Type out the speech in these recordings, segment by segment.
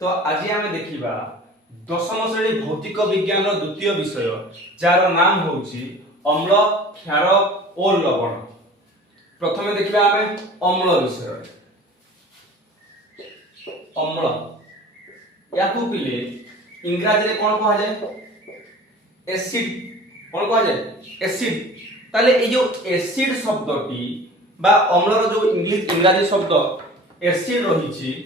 तो आज आम देखा दशम श्रेणी भौतिक विज्ञान द्वितीय विषय जार नाम होउची अम्ल क्षार और लवण। प्रथमे देखा आम अम्ल विषय। अम्ल या पिले इंग्राजी कौन कहा जाए एसिड। कौन कहा जाए एसिड। ताले ए जो एसिड शब्दटी बा अम्लर जो इंग्राजी शब्द एसिड रही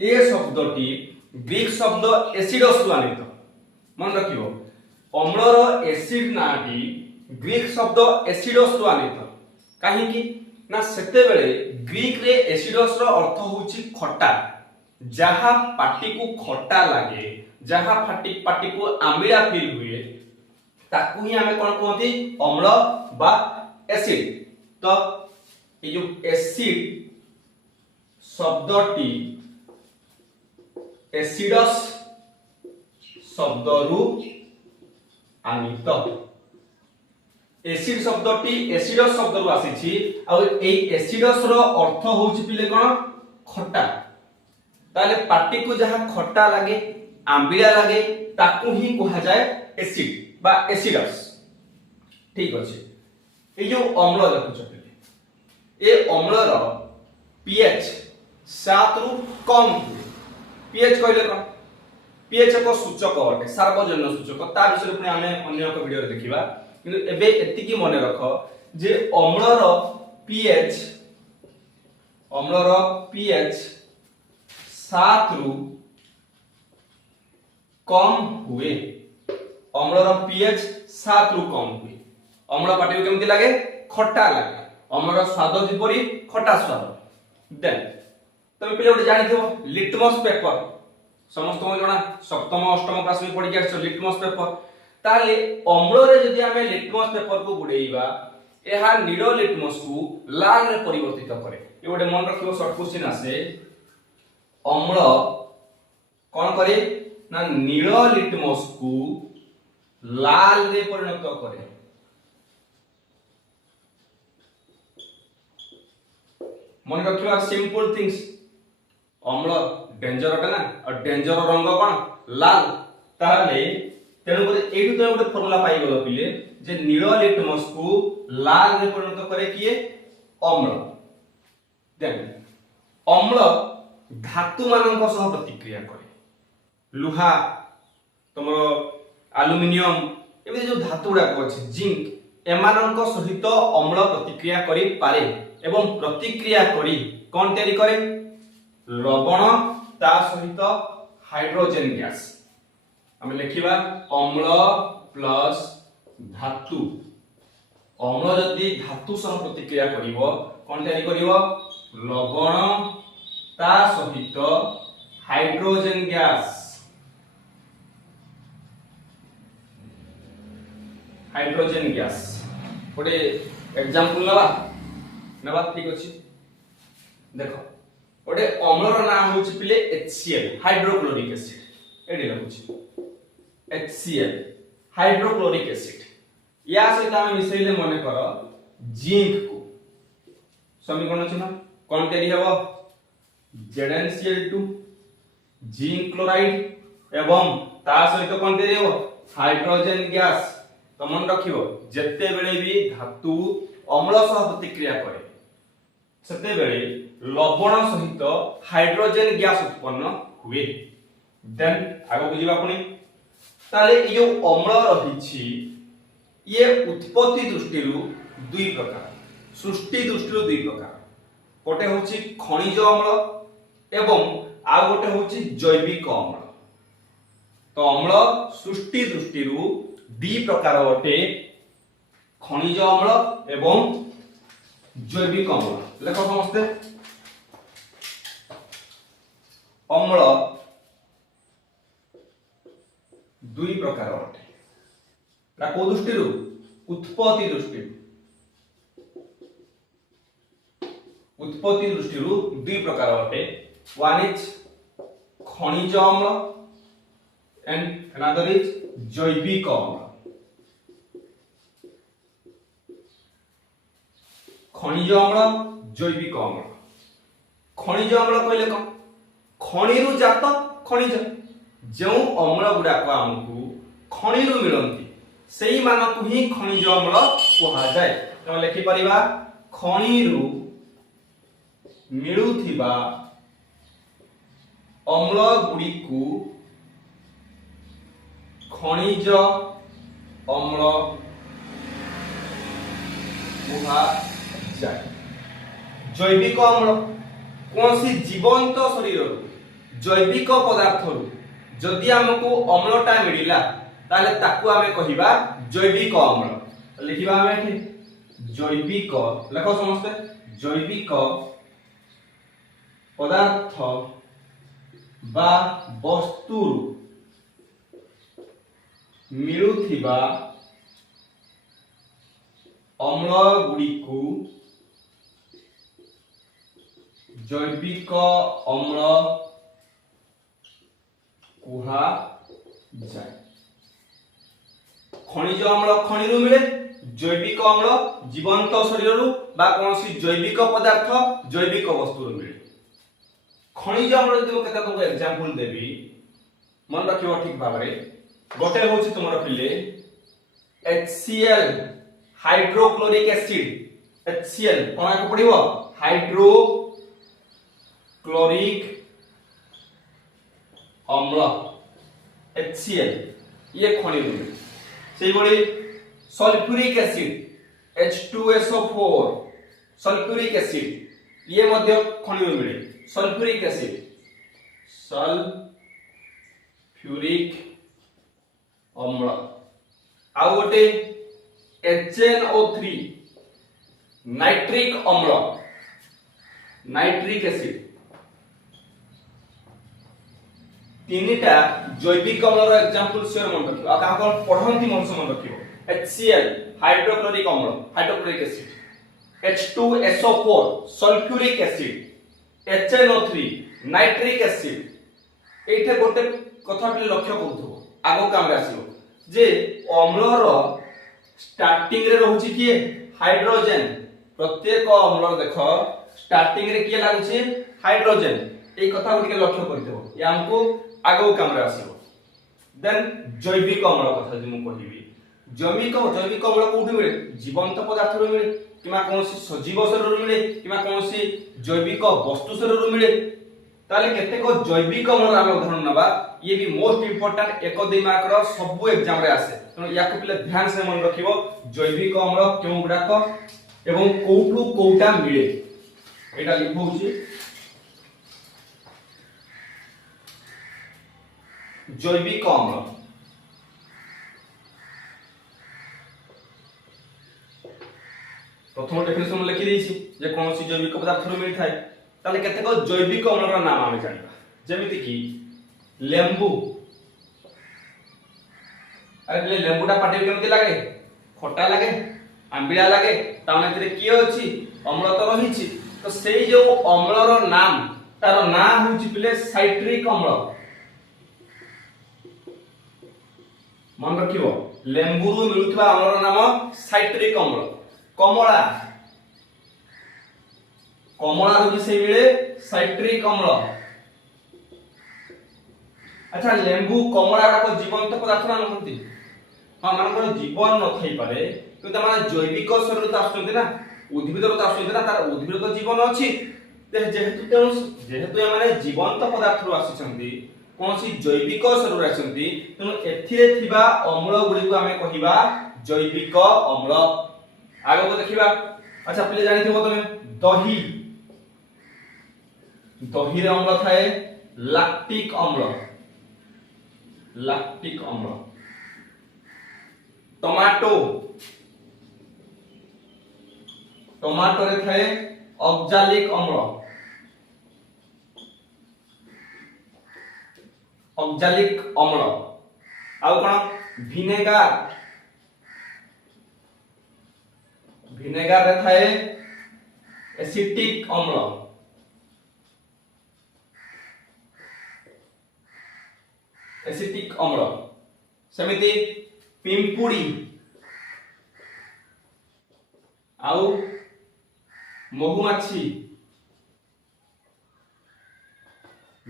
ए शब्दटी ग्रीक शब्द एसिडस रु आनित। मन रखियो अम्लर एसिड नाटी ग्रीक शब्द एसिडस रु आनित। काहेकि ना सेते बेले ग्रीक रे एसिडस रो अर्थ होची खट्टा। जहा पाटी को खट्टा लागे जहा पाटी को आंबिला फील हुए ताकू ही हमें कौन कहते अम्ल बा एसिड। तो ये जो एसिड शब्दटी एसिडस शब्दरु आनित। एसिड शब्दटी एसिडस शब्दरु आसीछि आ ए एसिडस रो अर्थ होउछि पिले कोन खट्टा। ताले पाटी को जहा खट्टा लागे आंबिला लागे ताकू ही कहा जाए एसिड बा एसिडस। ठीक अछि। ए जो अम्ल देखुछ पिले ए अम्लर पीएच 7 रु कम हुए। पीएच कहले कोन पीएच एक सूचक अटे सार्वजनीन सूचक। ता विषय पुनी आमे अन्य एक वीडियो रे देखिबा। किंतु एबे एतिकी मने रख जे अम्लर पीएच 7 रु कम हुए। अम्लर पीएच 7 रु कम हुए। अम्ल पाटी को केमति लागे खट्टा लागे। अम्लर स्वाद जिपरि खट्टा स्वाद। देन तुम पिले गोटे जानिथिबो लिटमस पेपर समस्त को जणा सप्तम अष्टम क्लास में पढि के लिटमस पेपर। ताले अम्ल रे जदि हमें लिटमस पेपर को बुडेइबा एहा नील लिटमस को लाल रे परिवर्तित करे। ए गोटे मन रखिबो शॉर्ट क्वेश्चन आसे अम्ल कोन करे ना नील लिटमस को लाल रे परिणत करे। मन रखिबा सिंपल थिंग्स अम्ल डेंजर अटे ना और डेंजर रंग कोन लाल। ताले तेणु कर एठु तो गोटे फॉर्मूला पाई गलो पिले जे नील लिटमस को लाल रे परिणत करे किए अम्ल। देन अम्ल धातु मानक सह प्रतिक्रिया करे। लुहा तमरो एल्युमिनियम एबे जो धातु गुडा अछि जिंक एमानक सहित अम्ल प्रतिक्रिया करि पारे एवं प्रतिक्रिया करी कोन तयारी करे लवण ता सहित हाइड्रोजन गैस। हम लिखिबा अम्ल प्लस धातु। अम्ल जदि धातु सह प्रतिक्रिया करिवो कोन तयारी करिवो लवण ता सहित हाइड्रोजन गैस। हाइड्रोजन गैस गोटे एग्जांपल नबा ठीक अछि। देखो गोटे अम्लर नाम होछि पिले HCl हाइड्रोक्लोरिक एसिड। एडी लखुछि HCl हाइड्रोक्लोरिक एसिड। या सहित हम मिसैले मने कर जिंक को समीकरण चिन्ह कोन तयारी हेबो ZnCl2 जिंक क्लोराइड एवं ता सहित कोन तयारी हेबो हाइड्रोजन गैस। तो मन रखिबो जत्ते बेले भी धातु अम्ल सह प्रतिक्रिया करे सेते बेले लवण सहित हाइड्रोजन गैस उत्पन्न हुए। देन आगो बुझिबा पुनी ताले ए जो अम्ल रहिछि ये उत्पत्ति दृष्टि रु दुई प्रकार सृष्टि दृष्टि रु दुई प्रकार। गोटे होछि खनिज अम्ल एवं आ गोटे होछि जैविक अम्ल। तो अम्ल सृष्टि दृष्टि रु दी प्रकार अटे खनिज अम्ल एवं जैविक अम्ल। लेखो समस्ते अम्ल दुई प्रकार अटे ता को दृष्टि रु उत्पत्ति दृष्टि रु दुई प्रकार अटे। वन इज खनिज अम्ल एंड अनदर इज जैविक अम्ल। खनिज अम्ल जैविक अम्ल खनिज अम्ल कहले कौन खणिरु जात खनिज जो अम्ल गुड़ाक आमको खणिरु मिलती सेई मानकु ही खनिज अम्ल कहा जाए। तो लिखि परिबा खणिरु मिलुथिबा अम्ल गुड़िकु खनिज अम्ल कहा जाए। जैविक अम्ल कौन सी जीवंत शरीर जैविक पदार्थ जदि आमको अम्लटा मिलिला ताले ताकू आमे कहिबा जैविक अम्ल। लिखिबा आमे एठी जैविक लेखो समस्ते जैविक पदार्थ बा वस्तु मिलुथिबा अम्ल गुड़िकु जैविक अम्ल कुहा जाए। खनिज अम्ल खनिरु मिले जैविक अम्ल जीवंत शरीर बा कौन सी जैविक पदार्थ जैविक वस्तु मिले। खनिज अम्ल जदि केता तुमको एग्जांपल देबी मन रखियो ठीक भाबरे गोटे होछि तुमर पिले HCl हाइड्रोक्लोरिक एसिड HCl कोना को पडिवो हाइड्रोक्लोरिक अम्ल HCl ये खनिज मिले। सेही बड़ी sulphuric acid H2SO4 sulphuric acid ये मध्य खनिज मिले। सल्फ्यूरिक एसिड सल्फ्यूरिक अम्ल आउ गोटे HNO3 नाइट्रिक अम्ल नाइट्रिक एसिड तीनटा जैविक अम्लर एग्जांपल शेयर मन रखियो आ का पढंती मनस मन रखियो HCl हाइड्रोक्लोरिक अम्ल hydrochloric acid H2SO4 sulphuric acid HNO3 nitric acid एठे गोटे कथा पे लक्ष्य करथो आगो काम रे आसीबो जे अम्लर स्टार्टिंग रे रहउची किए हाइड्रोजन प्रत्येक अम्लर देखो स्टार्टिंग रे किए लागुची हाइड्रोजन ए कथा को टिके लक्ष्य करथो या हमको आगो काम रे आसीबो। देन जैविक अम्ल कथा जे मु कहिबी जैविक अम्ल कोठी मिले जीवंत पदार्थ रो मिले किमा कोनसी सजीव शरीर रो मिले किमा कोनसी जैविक वस्तु शरीर मिले ताले केते को जैविक अम्ल हम उदाहरण नबा ये भी मोस्ट इंपोर्टेंट एक दुई मार्क रो सब एग्जाम रे आसे त या को पिले ध्यान से मन रखिबो जैविक अम्ल केउ गुडाक एवं कोठु कोटा मिले एटा लिखौची जैविक अम्ल प्रथम डेफिनेशन लिखि देछि जे कोनोसी जैविक पदार्थ रो मिल थाए ताले केते को जैविक अम्ल रो नाम हम जानिबा जेमिति कि लेंबू अरे लेंबूटा पाटे केमति लागे खट्टा लागे आंबिला लागे ताने तरे की अछि अम्ल तो रहिछि तो सेई जो अम्ल रो नाम तार नाम होछि पिले साइट्रिक अम्ल मन रखिबो लेंबू रु मिलुथबा अम्ल रो नाम साइट्रिक अम्ल। कमला कमला रो भी से मिले साइट्रिक अम्ल। अच्छा लेंबू कमला को जीवंत पदार्थ ना नहंती हां मानकर जीवन न थई पारे किंतु माने जैविक शरीर तो आछंती ना उद्भिद तो आछंती ना तार उद्भिद तो जीवन अछि जेहेतु माने जीवंत पदार्थ रो आछंती कोनसी जैविक शरीर आछंती तेनु एथिरे थिबा अम्ल गुडी को हमें कहिबा जैविक अम्ल। आगे को देखिबा अच्छा पहिले जानिथिबो तमे दही दही रे अम्ल थाए लैक्टिक अम्ल लैक्टिक अम्ल। टमाटो टमाटो रे थाए ऑक्जालिक अम्ल ऑक्जालिक अम्ल। आउ कोन विनेगार विनेगार रे थाए एसिटिक अम्ल एसिटिक अम्ल। सेमिति पिंपुड़ी आउ महुमाछी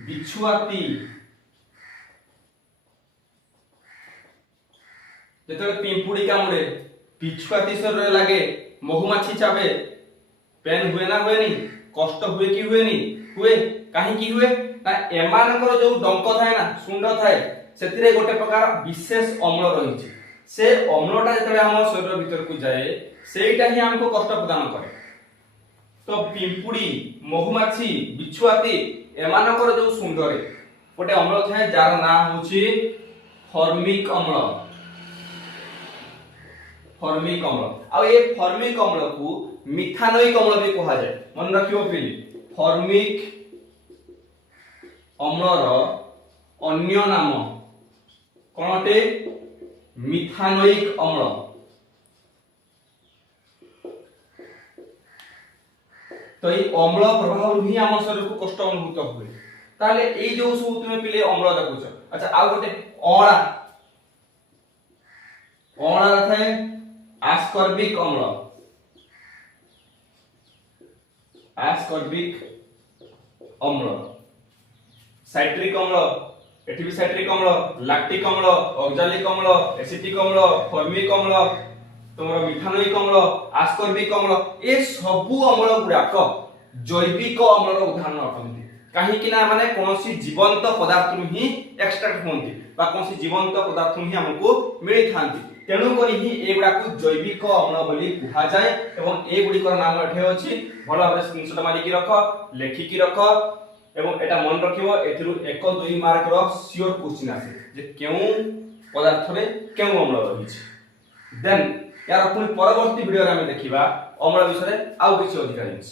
ବିଛୁଆତି ଯେତେବେଳେ ପିମ୍ପୁଡି କାମୁଡେ ବିଛୁଆତି ଶରୀରରେ ଲାଗେ ମହୁମାଛି ଚାବେ ପେନ୍ ହୁଏ ନା ହୁଏନି କଷ୍ଟ ହୁଏ କି ହୁଏନି ହୁଏ କାହିଁକି ହୁଏ ନା ଏମାନଙ୍କର ଯୋଉ ଡଙ୍କ ଥାଏ ନା ଶୁଣ୍ଡ ଥାଏ ସେଥିରେ ଗୋଟେ ପ୍ରକାର ବିଶେଷ ଅମ୍ଳ ରହିଛି ସେ ଅମ୍ଳଟା ଯେତେବେଳେ ଆମ ଶରୀର ଭିତରକୁ ଯାଏ ସେଇଟା ହିଁ ଆମକୁ କଷ୍ଟ ପ୍ରଦାନ କରେ ତ ପିମ୍ପୁଡି ମହୁମାଛି ବିଛୁଆତି ଏମାନଙ୍କର ଯୋଉ ଶୁଣ୍ଡରେ ଗୋଟେ ଅମ୍ଳ ଥାଏ ଯାହାର ନାଁ ହେଉଛି ଫର୍ମିକ ଅମ୍ଳ ଫର୍ମିକ ଅମ୍ଳ ଆଉ ଏ ଫର୍ମିକ ଅମ୍ଳକୁ ମିଥାନୋଇକ ଅମ୍ଳ ବି କୁହାଯାଏ ମନେ ରଖିବ ପିଲି ଫର୍ମିକ ଅମ୍ଳର ଅନ୍ୟ ନାମ କଣ ଅଟେ ମିଥାନୋଇକ ଅମ୍ଳ ତ এই অম্ল প্রবাহରୁ ହିଁ ଆମ ଶରୀରକୁ କଷ୍ଟ ଅନୁଭୂତ ହୁଏ ତାହେଲେ এই ଯୋଉ ସବୁ ତୁମେ ପିଲେ ଅମ୍ଳ ଦେଖୁଛ ଆଚ୍ଛା ଆଉ ଗୋଟେ ଅଁଳା ଅଁଳା ଥାଏ ଆସ୍କର୍ବିକ ଅମ୍ଳ ଆସ୍କର୍ବିକ ଅମ୍ଳ ସାଇଟ୍ରିକ ଅମ୍ଳ ଏଠି ବି ସାଇଟ୍ରିକ ଅମ୍ଳ ଲାକ୍ଟିକ ଅମ୍ଳ ଅକ୍ଜାଲିକ ଅମ୍ଳ ଏସିଟିକ ଅମ୍ଳ ଫର୍ମିକ ଅମ୍ଳ ତମର ମିଥାନୋଇକ ଅମ୍ଳ ଆସ୍କର୍ବିକ ଅମ୍ଳ ଏ ସବୁ ଅମ୍ଳ ଗୁଡାକ ଜୈବିକ ଅମ୍ଳର ଉଦାହରଣ ଅଟନ୍ତି କାହିଁକି ନା ମାନେ କୌଣସି ଜୀବନ୍ତ ପଦାର୍ଥରୁ ହିଁ ଏକ୍ସଟ୍ରାକ୍ଟ ହୁଅନ୍ତି ବା କୌଣସି ଜୀବନ୍ତ ପଦାର୍ଥରୁ ହିଁ ଆମକୁ ମିଳିଥାନ୍ତି ତେଣୁ କରି ହିଁ ଏଗୁଡାକୁ ଜୈବିକ ଅମ୍ଳ ବୋଲି କୁହାଯାଏ ଏବଂ ଏଗୁଡିକର ନାମ ଏଠି ଅଛି ଭଲ ଭାବରେ ସ୍କ୍ରିନଶଟ ମାରିକି ରଖ ଲେଖିକି ରଖ ଏବଂ এটা মনে রাখিব এଥିରୁ 1-2 মার্কର সিওর কোশ্চেন আসে যে কেউ পদার্থরে কেউ অম্ল রহিছে দেন यार पुणी परवर्ती वीडियो रे हम देखिबा अम्ल विषय आउ किछि अधिक जिंस।